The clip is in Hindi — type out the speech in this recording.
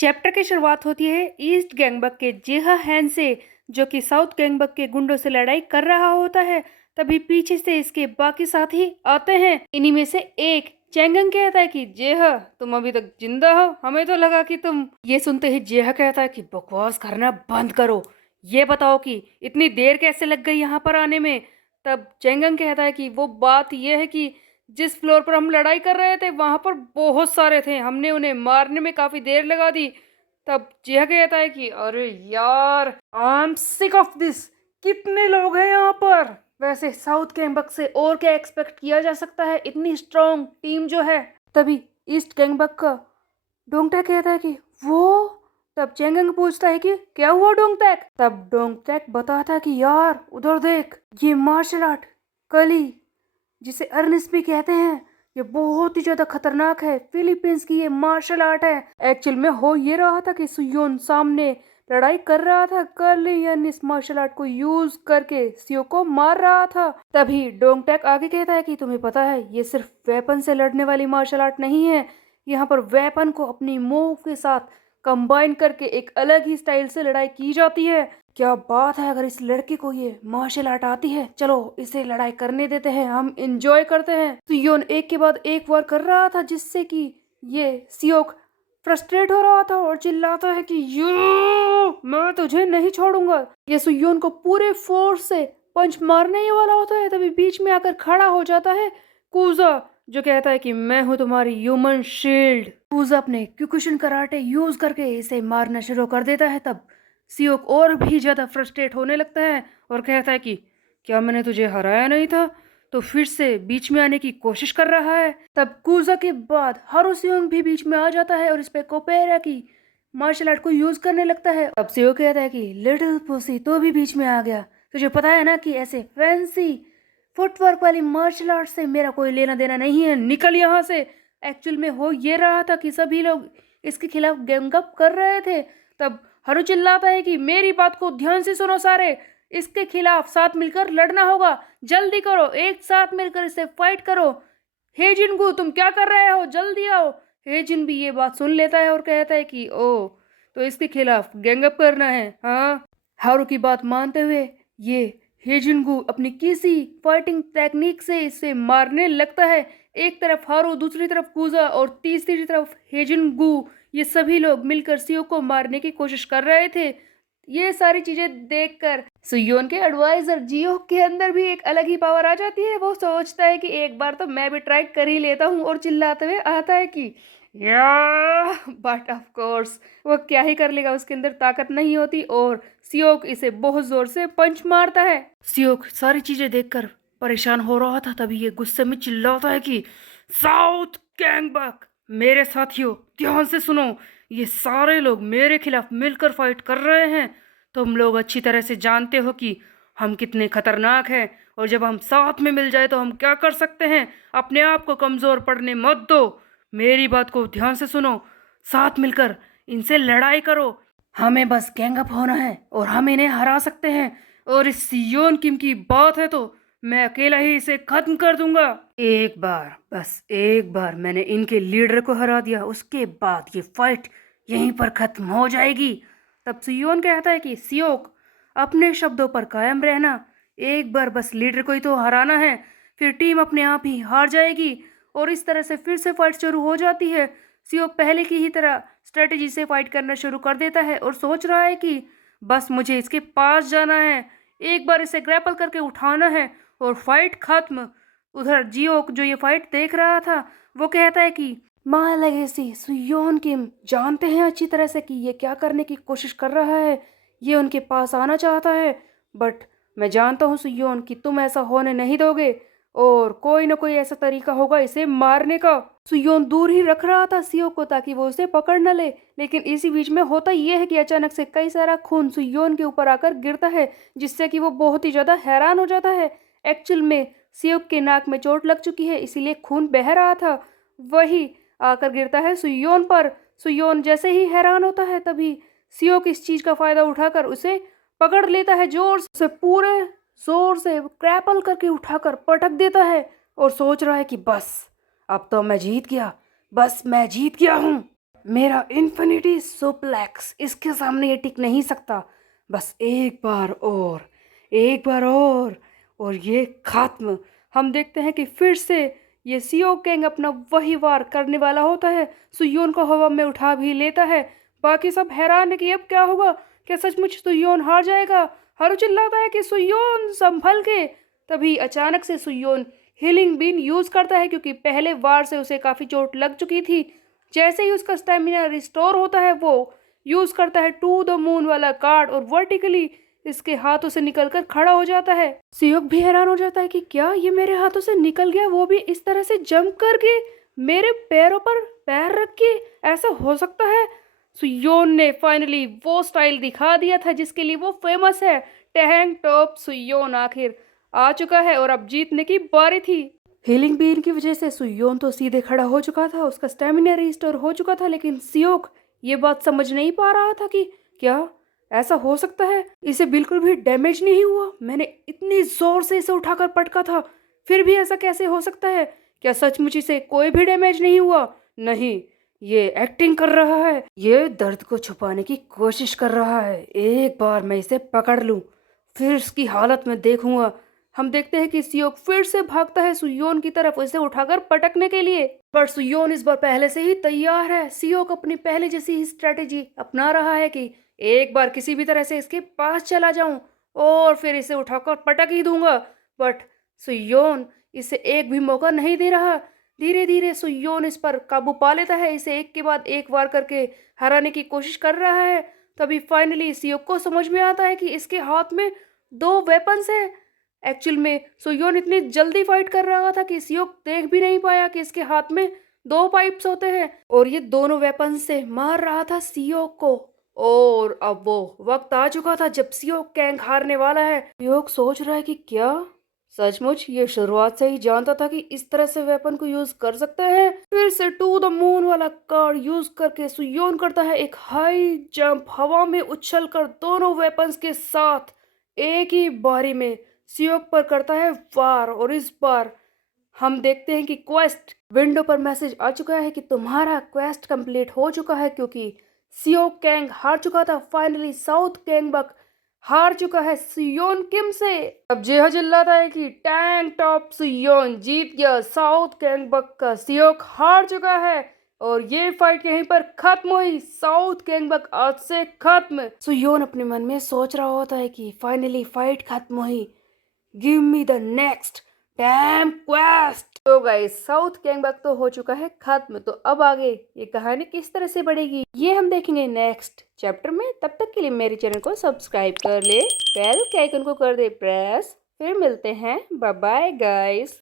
चैप्टर की शुरुआत होती है ईस्ट गैंगबक के जेहा हैन से, जो कि साउथ गैंगबक के गुंडों से लड़ाई कर रहा होता है। तभी पीछे से इसके बाकी साथी आते हैं। इन्हीं में से एक चैंगंग कहता है कि जेहा, तुम अभी तक जिंदा हो, हमें तो लगा कि तुम। ये सुनते ही जेहा कहता है कि बकवास करना बंद करो, ये बताओ कि इतनी देर कैसे लग गई यहाँ पर आने में। तब चैंगंग कहता है कि वो बात यह है कि जिस फ्लोर पर हम लड़ाई कर रहे थे वहां पर बहुत सारे थे, हमने उन्हें मारने में काफी देर लगा दी। तब जिया कहता है कि अरे यार, I am sick of this, कितने लोग हैं यहाँ पर। वैसे साउथ गैंगबक से और क्या एक्सपेक्ट किया जा सकता है, इतनी स्ट्रांग टीम जो है। तभी ईस्ट गैंगबक का डोंगटैक कहता है कि वो। तब चेंगंग पूछता है कि क्या हुआ डोंगटैक। तब डोंगटैक बताता है कि यार उधर देख, ये मार्शल आर्ट कली, जिसे अर्निस भी कहते हैं, ये बहुत ही ज्यादा खतरनाक है। फिलीपींस की ये मार्शल आर्ट है। एक्चुअल में हो ये रहा था कि सुयोन सामने लड़ाई कर रहा था, कर्लियन इस मार्शल आर्ट को यूज करके सियो को मार रहा था। तभी डोंगटैक आगे कहता है कि तुम्हें पता है, ये सिर्फ वेपन से लड़ने वाली मार्शल आर्ट नहीं है। यहाँ पर वेपन को अपनी मूव के साथ कंबाइन करके एक अलग ही स्टाइल से लड़ाई की जाती है। क्या बात है, अगर इस लड़के को ये मार्शल आर्ट आती है, चलो इसे लड़ाई करने देते हैं, हम एंजॉय करते हैं। तो योन एक के बाद एक वार कर रहा था, जिससे कि ये सियोक फ्रस्ट्रेट हो रहा था और चिल्लाता है कि यू, मैं तुझे नहीं छोड़ूंगा। ये सुयोन को पूरे फोर्स से पंच मारने ही वाला होता है, तभी बीच में आकर खड़ा हो जाता है कूजा, जो कहता है कि मैं हूँ तुम्हारी ह्यूमन शील्ड। कूजा अपने क्यूकुशिन कराटे यूज करके इसे मारना शुरू कर देता है। तब सियोक और भी ज्यादा फ्रस्ट्रेट होने लगता है और कहता है कि क्या मैंने तुझे हराया नहीं था, तो फिर से बीच में आने की कोशिश कर रहा है। तब कूजा के बाद हारू सियोंग भी बीच में आ जाता है और इस पे कोपेरा की मार्शल आर्ट को यूज करने लगता है। अब सियोक कहता है कि लिटिल पुसी तो भी बीच में आ गया, तुझे पता है ना कि ऐसे फैंसी फुटवर्क वाली मार्शल आर्ट से मेरा कोई लेना देना नहीं है, निकल यहाँ से। एक्चुअल में हो ये रहा था कि सभी लोग इसके खिलाफ गैंग अप कर रहे थे। तब हरु चिल्लाता है कि मेरी बात को ध्यान से सुनो सारे, इसके खिलाफ साथ मिलकर लड़ना होगा, जल्दी करो, एक साथ मिलकर इसे फाइट करो। हे जिनगू, तुम क्या कर रहे हो, जल्दी आओ। हे जिन भी ये बात सुन लेता है और कहता है कि ओ, तो इसके खिलाफ गैंग अप करना है, हाँ। हारू की बात मानते हुए ये हेजिनगू अपनी किसी फाइटिंग टेक्निक से इसे मारने लगता है। एक तरफ हारू, दूसरी तरफ कूजा और तीसरी तरफ हेजिनगू, ये सभी लोग मिलकर सियो को मारने की कोशिश कर रहे थे। ये सारी चीजें देखकर सुयोन के एडवाइजर जियो के अंदर भी एक अलग ही पावर आ जाती है। वो सोचता है कि एक बार तो मैं भी ट्राई कर ही लेता हूँ और चिल्लाते हुए आता है कि या, बट ऑफ कोर्स वो क्या ही कर लेगा, उसके अंदर ताकत नहीं होती और सियोक इसे बहुत जोर से पंच मारता है। सियोक सारी चीजें देखकर परेशान हो रहा था, तभी ये गुस्से में चिल्लाता है कि साउथ गैंगबक, मेरे साथियों ध्यान से सुनो, ये सारे लोग मेरे खिलाफ मिलकर फाइट कर रहे हैं। तुम लोग अच्छी तरह से जानते हो कि हम कितने खतरनाक हैं, और जब हम साथ में मिल जाए तो हम क्या कर सकते हैं। अपने आप को कमजोर पड़ने मत दो, मेरी बात को ध्यान से सुनो, साथ मिलकर इनसे लड़ाई करो। हमें बस गैंग अप होना है और हम इन्हें हरा सकते हैं, और इस सियोन किम की बात है तो मैं अकेला ही इसे खत्म कर दूंगा। एक बार, बस एक बार मैंने इनके लीडर को हरा दिया, उसके बाद ये फाइट यहीं पर खत्म हो जाएगी। तब सियोन कहता है कि सियोक, अपने शब्दों पर कायम रहना, एक बार बस लीडर को ही तो हराना है, फिर टीम अपने आप ही हार जाएगी। और इस तरह से फिर से फाइट शुरू हो जाती है। सियोक पहले की ही तरह स्ट्रेटेजी से फाइट करना शुरू कर देता है और सोच रहा है कि बस मुझे इसके पास जाना है, एक बार इसे ग्रैपल करके उठाना है और फाइट खत्म। उधर जियो जो ये फाइट देख रहा था, वो कहता है कि माय लेगेसी सुयोन किम जानते हैं अच्छी तरह से कि ये क्या करने की कोशिश कर रहा है, ये उनके पास आना चाहता है, बट मैं जानता हूँ सुयोन कि तुम ऐसा होने नहीं दोगे, और कोई ना कोई ऐसा तरीका होगा इसे मारने का। सुयोन दूर ही रख रहा था सियो को ताकि वो उसे पकड़ न ले, लेकिन इसी बीच में होता यह है कि अचानक से कई सारा खून सुयोन के ऊपर आकर गिरता है, जिससे कि वो बहुत ही ज्यादा हैरान हो जाता है। एक्चुअल में सियो के नाक में चोट लग चुकी है, इसीलिए खून बह रहा था, वही आकर गिरता है सुयोन पर। सुयोन जैसे ही हैरान होता है, तभी सियो इस चीज का फायदा उठाकर उसे पकड़ लेता है, जोर से पूरे जोर से क्रैपल करके उठाकर पटक देता है और सोच रहा है कि बस अब तो मैं जीत गया, बस मैं जीत गया हूँ। मेरा इन्फिनिटी सुप्लेक्स इसके सामने ये टिक नहीं सकता। बस एक बार और ये खत्म। हम देखते हैं कि फिर से ये सियो कैंग अपना वही वार करने वाला होता है। सुयोन को हवा में उठा भी लेता है। बाकी सब हैरान है कि अब क्या होगा, क्या सचमुच सुयोन हार जाएगा। हारू चिल्लाता है कि सुयोन संभल के। तभी अचानक से सुयोन हीलिंग बीन यूज करता है, क्योंकि पहले वार से उसे काफी चोट लग चुकी थी। जैसे ही उसका स्टेमिना रिस्टोर होता है, वो यूज करता है टू द मून वाला कार्ड और वर्टिकली इसके हाथों से निकलकर खड़ा हो जाता है। सियोक भी हैरान हो जाता है कि क्या ये मेरे हाथों से निकल गया, वो भी इस तरह से जंप करके मेरे पैरों पर पैर रख के। ऐसा हो सकता है? सुयोन ने फाइनली वो स्टाइल दिखा दिया था जिसके लिए वो फेमस है। टैंक टॉप सुयोन आखिर आ चुका है और अब जीतने की बारी थी। हीलिंग बीन की वजह से सुयोन तो सीधे खड़ा हो चुका था, उसका स्टेमिना रिस्टोर हो चुका था, लेकिन सियोक ये बात समझ नहीं पा रहा था कि क्या ऐसा हो सकता है। इसे बिल्कुल भी डैमेज नहीं हुआ। मैंने इतनी जोर से इसे उठाकर पटका था, फिर भी ऐसा कैसे हो सकता है? क्या सचमुच इसे कोई भी डैमेज नहीं हुआ? नहीं, ये एक्टिंग कर रहा है। ये दर्द को छुपाने की कोशिश कर रहा है। एक बार मैं इसे पकड़ लूं, फिर इसकी हालत में देखूंगा। हम देखते हैं कि सियोक फिर से भागता है सुयोन की तरफ, उसे उठाकर पटकने के लिए। पर सुयोन इस बार पहले से ही तैयार है। सियोक अपनी पहले जैसी ही स्ट्रेटेजी अपना रहा है कि एक बार किसी भी तरह से इसके पास चला जाऊं और फिर इसे उठाकर पटक ही दूंगा। बट सुयोन इसे एक भी मौका नहीं दे रहा। धीरे धीरे सुयोन इस पर काबू पा लेता है, इसे एक के बाद एक वार करके हराने की कोशिश कर रहा है। तभी फाइनली सियोक को समझ में आता है कि इसके हाथ में दो वेपन्स है। एक्चुअल में सुयोन इतनी जल्दी फाइट कर रहा था कि सियोक देख भी नहीं पाया कि इसके हाथ में दो पाइप्स होते हैं और ये दोनों वेपन से मार रहा था सियोक को। और अब वो वक्त आ चुका था जब सियोक कैंग हारने वाला है। सियोक सोच रहा है कि क्या सचमुच ये शुरुआत से ही जानता था कि इस तरह से वेपन को यूज कर सकते हैं। फिर से टू द मून वाला कार्ड यूज करके सुयोन करता है एक हाई जंप, हवा में उछलकर दोनों वेपन्स के साथ एक ही बारी में सियोक पर करता है वार। और इस बार हम देखते हैं कि क्वेस्ट विंडो पर मैसेज आ चुका है कि तुम्हारा क्वेस्ट कंप्लीट हो चुका है, क्योंकि सियोक कैंग हार चुका था। फाइनली साउथ कैंगबक हार चुका है सियोन किम से। अब जेहा चिल्लाता है कि टैंक टॉप सियोन जीत गया, साउथ कैंगबक का सियोक हार चुका है। और ये फाइट यहीं पर खत्म हुई। साउथ कैंगबक आज से खत्म। सुयोन अपने मन में सोच रहा होता है कि फाइनली फाइट खत्म हुई, give me the next dam quest. तो गाइस साउथ कैंगबक तो हो चुका है खत्म। तो अब आगे ये कहानी किस तरह से बढ़ेगी ये हम देखेंगे नेक्स्ट चैप्टर में। तब तक के लिए मेरे चैनल को सब्सक्राइब कर ले, बेल के आइकन को कर दे प्रेस। फिर मिलते हैं, बाय बाय गाइस।